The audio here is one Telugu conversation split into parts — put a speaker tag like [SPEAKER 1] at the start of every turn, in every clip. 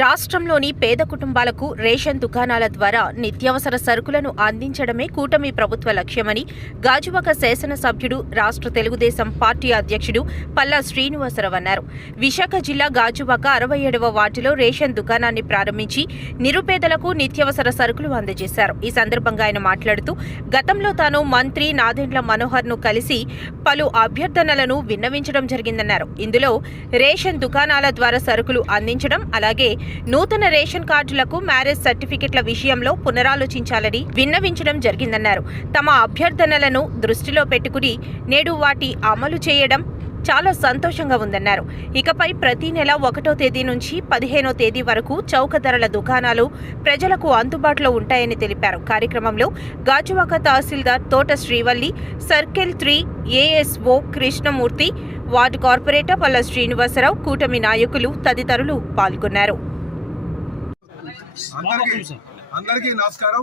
[SPEAKER 1] రాష్ట్రంలోని పేద కుటుంబాలకు రేషన్ దుకాణాల ద్వారా నిత్యావసర సరుకులను అందించడమే కూటమి ప్రభుత్వ లక్ష్యమని గాజువాక శాసనసభ్యుడు రాష్ట్ర తెలుగుదేశం పార్టీ అధ్యక్షుడు పల్లా శ్రీనివాసరావు అన్నారు. విశాఖ జిల్లా గాజువాక అరవై ఏడవ వార్డులో రేషన్ దుకాణాన్ని ప్రారంభించి నిరుపేదలకు నిత్యావసర సరుకులు అందజేశారు. ఈ సందర్భంగా ఆయన మాట్లాడుతూ గతంలో తాను మంత్రి నాదెండ్ల మనోహర్ను కలిసి పలు అభ్యర్థనలను విన్నవించడం జరిగిందన్నారు. ఇందులో రేషన్ దుకాణాల ద్వారా సరుకులు అందించడం అలాగే నూతన రేషన్ కార్డులకు మ్యారేజ్ సర్టిఫికెట్ల విషయంలో పునరాలోచించాలని విన్నవించడం జరిగిందన్నారు. తమ అభ్యర్థనలను దృష్టిలో పెట్టుకుని నేడు వాటి అమలు చేయడం చాలా సంతోషంగా ఉందన్నారు. ఇకపై ప్రతి నెల ఒకటో తేదీ నుంచి పదిహేనో తేదీ వరకు చౌక ధరల దుకాణాలు ప్రజలకు అందుబాటులో ఉంటాయని తెలిపారు. కార్యక్రమంలో గాజువాక తహసీల్దార్ Thota Srivalli circle three ASO Krishnamurthy ward corporator Palla Srinivasarao కూటమి నాయకులు తదితరులు పాల్గొన్నారు.
[SPEAKER 2] అందరికీ అందరికీ నమస్కారం.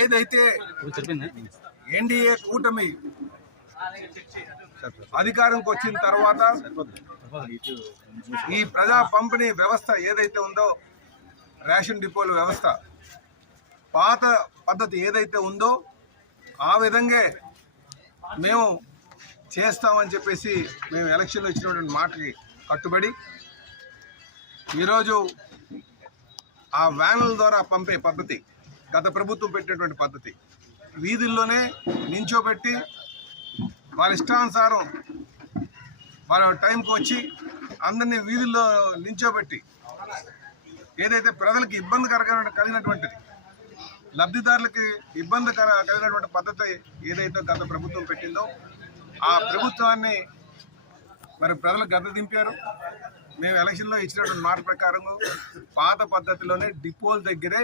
[SPEAKER 2] ఏదైతే ఎన్డీఏ కూటమి అధికారంకి వచ్చిన తర్వాత ఈ ప్రజా పంపిణీ వ్యవస్థ ఏదైతే ఉందో రేషన్ డిపోల వ్యవస్థ పాత పద్ధతి ఏదైతే ఉందో ఆ విధంగా మేము చేస్తామని చెప్పేసి మేము ఎలక్షన్లో ఇచ్చినటువంటి మాటకి కట్టుబడి ఈరోజు ఆ వ్యాన్ల ద్వారా పంపే పద్ధతి గత ప్రభుత్వం పెట్టినటువంటి పద్ధతి. వీధుల్లోనే నించోబెట్టి వాళ్ళ ఇష్టానుసారం వాళ్ళ టైంకి వచ్చి అందరినీ వీధుల్లో నించోబెట్టి ఏదైతే ప్రజలకు ఇబ్బందికరమైన కలిగినటువంటిది లబ్ధిదారులకి ఇబ్బందికర కలిగినటువంటి పద్ధతి ఏదైతే గత ప్రభుత్వం పెట్టిందో ఆ ప్రభుత్వాన్ని మరి ప్రజలు గద్ద దింపారు. మేము ఎలక్షన్లో ఇచ్చినటువంటి మాట ప్రకారం పాత పద్ధతిలోనే డిపోల దగ్గరే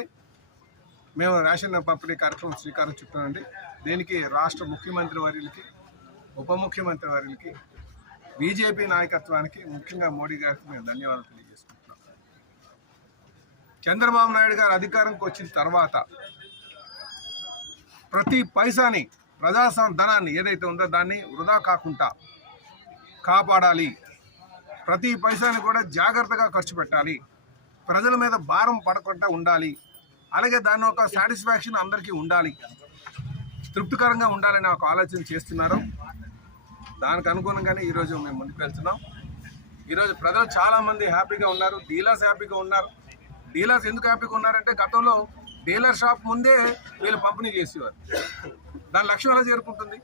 [SPEAKER 2] మేము రేషన్ పంపిణీ కార్యక్రమం శ్రీకారం చుట్టామండి. దీనికి? రాష్ట్ర ముఖ్యమంత్రి వర్యులకి ఉప ముఖ్యమంత్రి వర్యులకి బీజేపీ నాయకత్వానికి ముఖ్యంగా మోడీ గారికి మేము ధన్యవాదాలు తెలియజేసుకుంటున్నాం. చంద్రబాబు నాయుడు గారు అధికారంకి వచ్చిన తర్వాత ప్రతి పైసాని ప్రజాస్వామ్య ధనాన్ని ఏదైతే ఉందో దాన్ని వృధా కాకుండా కాపాడాలి. ప్రతి పైసాని కూడా జాగ్రత్తగా ఖర్చు పెట్టాలి. ప్రజల మీద భారం పడకుండా ఉండాలి. అలాగే దాని ఒక సాటిస్ఫాక్షన్ అందరికీ ఉండాలి. తృప్తికరంగా ఉండాలని ఒక ఆలోచన చేస్తున్నారు. దానికి అనుగుణంగానే ఈరోజు మేము ముందుకు వెళ్తున్నాం. ఈరోజు ప్రజలు చాలామంది హ్యాపీగా ఉన్నారు. డీలర్స్ హ్యాపీగా ఉన్నారు. డీలర్స్ ఎందుకు హ్యాపీగా ఉన్నారంటే గతంలో డీలర్ షాప్ ముందే వీళ్ళు పంపిణీ చేసేవారు. దాని లక్ష్యం ఎలా చేరుకుంటుంది?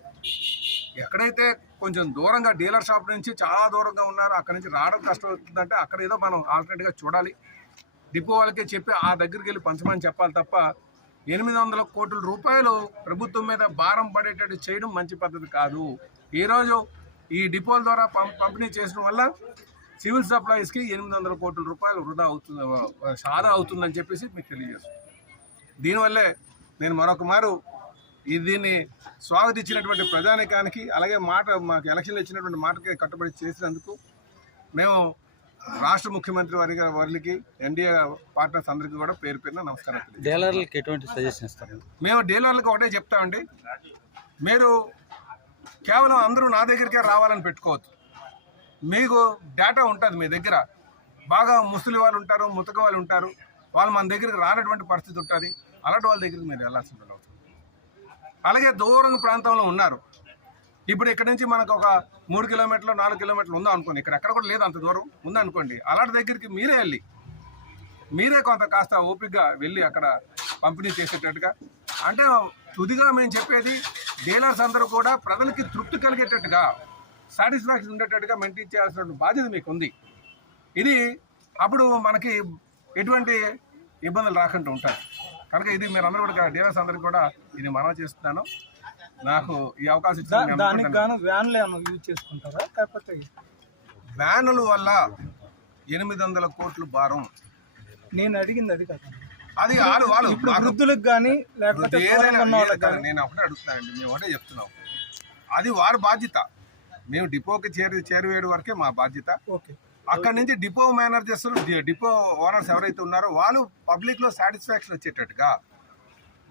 [SPEAKER 2] ఎక్కడైతే కొంచెం దూరంగా డీలర్ షాప్ నుంచి చాలా దూరంగా ఉన్నారో అక్కడ నుంచి రావడం కష్టం అవుతుందంటే అక్కడ ఏదో మనం ఆల్టర్నేట్గా చూడాలి. డిపో వాళ్ళకే చెప్పి ఆ దగ్గరికి వెళ్ళి పంచమని చెప్పాలి తప్ప ఎనిమిది వందల కోట్ల రూపాయలు ప్రభుత్వం మీద భారం పడేటట్టు చేయడం మంచి పద్ధతి కాదు. ఈరోజు ఈ డిపోల ద్వారా పం- పంపిణీ చేసిన వల్ల సివిల్ సప్లైస్కి ఎనిమిది వందల కోట్ల రూపాయలు వృధా అవుతుంది సాదా అవుతుందని చెప్పేసి మీకు తెలియజేస్తాను దీనివల్లే నేను మరొక మారు దీన్ని స్వాగతించినటువంటి ప్రజానికానికి అలాగే మాట మాకు ఎలక్షన్లు ఇచ్చినటువంటి మాటకి కట్టుబడి చేసినందుకు మేము రాష్ట్ర ముఖ్యమంత్రి వారి వారికి ఎన్డీఏ పార్ట్నర్స్ అందరికీ కూడా పేరు పేరున నమస్కారం.
[SPEAKER 3] డీలర్లకి ఎటువంటి సజెషన్ ఇస్తారు?
[SPEAKER 2] మేము డీలర్లకు ఒకటే చెప్తామండి మీరు కేవలం అందరూ నా దగ్గరికే రావాలని పెట్టుకోవద్దు. మీకు డేటా ఉంటుంది మీ దగ్గర. బాగా ముసలి వాళ్ళు ఉంటారు ముతక వాళ్ళు ఉంటారు. వాళ్ళు మన దగ్గరికి రానటువంటి పరిస్థితి ఉంటుంది. అలాంటి వాళ్ళ దగ్గరికి మీరు వెళ్ళాల్సి ఉంటుంది అలాగే దూరం ప్రాంతంలో ఉన్నారు. ఇప్పుడు ఇక్కడ నుంచి మనకు ఒక మూడు కిలోమీటర్లు నాలుగు కిలోమీటర్లు ఉందా అనుకోండి. ఇక్కడ ఎక్కడ కూడా లేదు అంత దూరం. ఉందనుకోండి. అలాంటి దగ్గరికి మీరే వెళ్ళి మీరే కొంత కాస్త ఓపికగా వెళ్ళి అక్కడ పంపిణీ చేసేటట్టుగా. అంటే తుదిగా మేము చెప్పేది డీలర్స్ అందరూ కూడా ప్రజలకి తృప్తి కలిగేటట్టుగా సాటిస్ఫాక్షన్ ఉండేటట్టుగా మెయింటైన్ చేయాల్సిన బాధ్యత మీకు ఉంది. ఇది అప్పుడు మనకి ఎటువంటి ఇబ్బందులు రాకుండా ఉంటాయి. కనుక ఇది మీరు అందరూ కూడా డీలర్స్ అందరికీ కూడా ఇది మనం చేస్తున్నాను. నాకు ఈ అవకాశం ఇచ్చిన
[SPEAKER 4] దానికి గాను వ్యాన్లు యూజ్ చేసుకుంటారా? లేకపోతే
[SPEAKER 2] వ్యానుల వల్ల ఎనిమిది వందల కోట్లు భారం.
[SPEAKER 4] నేను అడిగింది అది కదా.
[SPEAKER 2] అది వాళ్ళు వాళ్ళు
[SPEAKER 4] ఇప్పుడు వృద్ధులకు కానీ లేకపోతే
[SPEAKER 2] ఏదైనా నేను ఒకటే అడుగుతానండి మేము ఒకటే చెప్తున్నాం. అది వారి బాధ్యత. మేము డిపోకి చేరు చేరువేడు వరకే మా బాధ్యత.
[SPEAKER 4] ఓకే.
[SPEAKER 2] అక్కడ నుంచి డిపో మేనేజర్స్ డిపో ఓనర్స్ ఎవరైతే ఉన్నారో వాళ్ళు పబ్లిక్లో సాటిస్ఫాక్షన్ వచ్చేటట్టుగా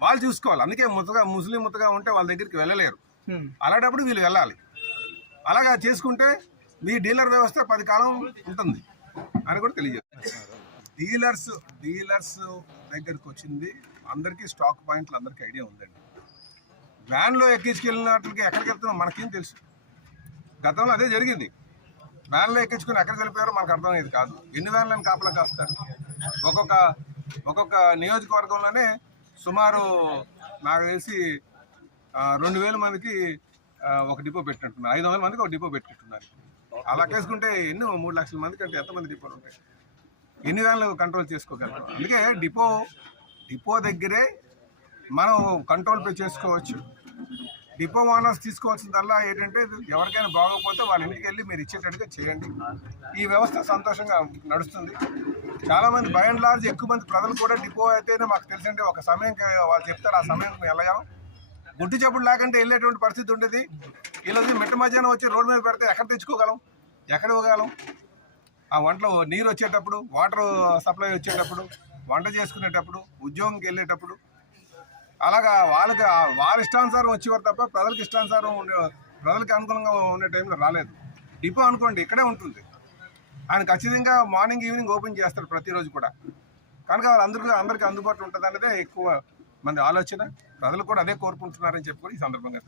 [SPEAKER 2] వాళ్ళు చూసుకోవాలి. అందుకే ముతగా ముస్లిం ముతగా ఉంటే వాళ్ళ దగ్గరికి వెళ్ళలేరు. అలాంటప్పుడు వీళ్ళు వెళ్ళాలి. అలాగా చేసుకుంటే మీ డీలర్ వ్యవస్థ పది కాలం ఉంటుంది అని కూడా తెలియజేస్తారు డీలర్స్ డీలర్స్ దగ్గరికి వచ్చింది. అందరికీ స్టాక్ పాయింట్లు అందరికీ ఐడియా ఉందండి. వ్యాన్లో ఎక్కించుకెళ్ళినట్లకి ఎక్కడికి వెళ్తున్నాం మనకేం తెలుసు. గతంలో అదే జరిగింది. వ్యాన్లు ఎక్కించుకుని ఎక్కడికి వెళ్ళిపోయారో మనకు అర్థమయ్యేది కాదు. ఎన్ని వ్యాన్లను కాపలా కాస్తారు? ఒక్కొక్క ఒక్కొక్క నియోజకవర్గంలోనే సుమారు నాకు తెలిసి రెండు వేల మందికి ఒక డిపో పెట్టినట్టున్నారు. ఐదు వందల మందికి ఒక డిపో పెట్టినట్టున్నారు. అలా కేసుకుంటే ఎన్ని మూడు లక్షల మందికి అంటే ఎంతమంది డిపోలు ఉంటాయి? ఎన్ని వ్యాన్లు కంట్రోల్ చేసుకోగలం? అందుకే డిపో డిపో దగ్గరే మనం కంట్రోల్ పే చేసుకోవచ్చు. డిపో ఓనర్స్ తీసుకోవాల్సిందల్లా ఏంటంటే ఎవరికైనా బాగోకపోతే వాళ్ళ ఇంటికి వెళ్ళి మీరు ఇచ్చేటట్టుగా చేయండి. ఈ వ్యవస్థ సంతోషంగా నడుస్తుంది. చాలామంది బై అండ్ లార్జ్ ఎక్కువ మంది ప్రజలు కూడా డిపో అయితేనే మాకు తెలిసింటే ఒక సమయం వాళ్ళు చెప్తారు ఆ సమయం వెళ్ళగాం గుడ్డు చెప్పుడు లేకుంటే వెళ్ళేటువంటి పరిస్థితి ఉండేది. ఈరోజు మిట్ట మధ్యాహ్నం వచ్చి రోడ్డు మీద పెడితే ఎక్కడ తెచ్చుకోగలం? ఎక్కడ ఇవ్వగలం? ఆ వంటలో నీరు వచ్చేటప్పుడు వాటర్ సప్లై వచ్చేటప్పుడు వంట చేసుకునేటప్పుడు ఉద్యోగంకి వెళ్ళేటప్పుడు అలాగా వాళ్ళకి వాళ్ళ ఇష్టానుసారం వచ్చేవారు తప్ప ప్రజలకు ఇష్టానుసారం ఉండే ప్రజలకు అనుకూలంగా ఉండే టైంలో రాలేదు. డిపో అనుకోండి ఇక్కడే ఉంటుంది. ఆయన ఖచ్చితంగా మార్నింగ్ ఈవినింగ్ ఓపెన్ చేస్తారు ప్రతిరోజు కూడా. కనుక వాళ్ళందరికీ అందరికీ అందుబాటులో ఉంటుంది అనేదే ఎక్కువ మంది ఆలోచన. ప్రజలు కూడా అదే కోరుకుంటున్నారని చెప్పి కూడా ఈ సందర్భంగా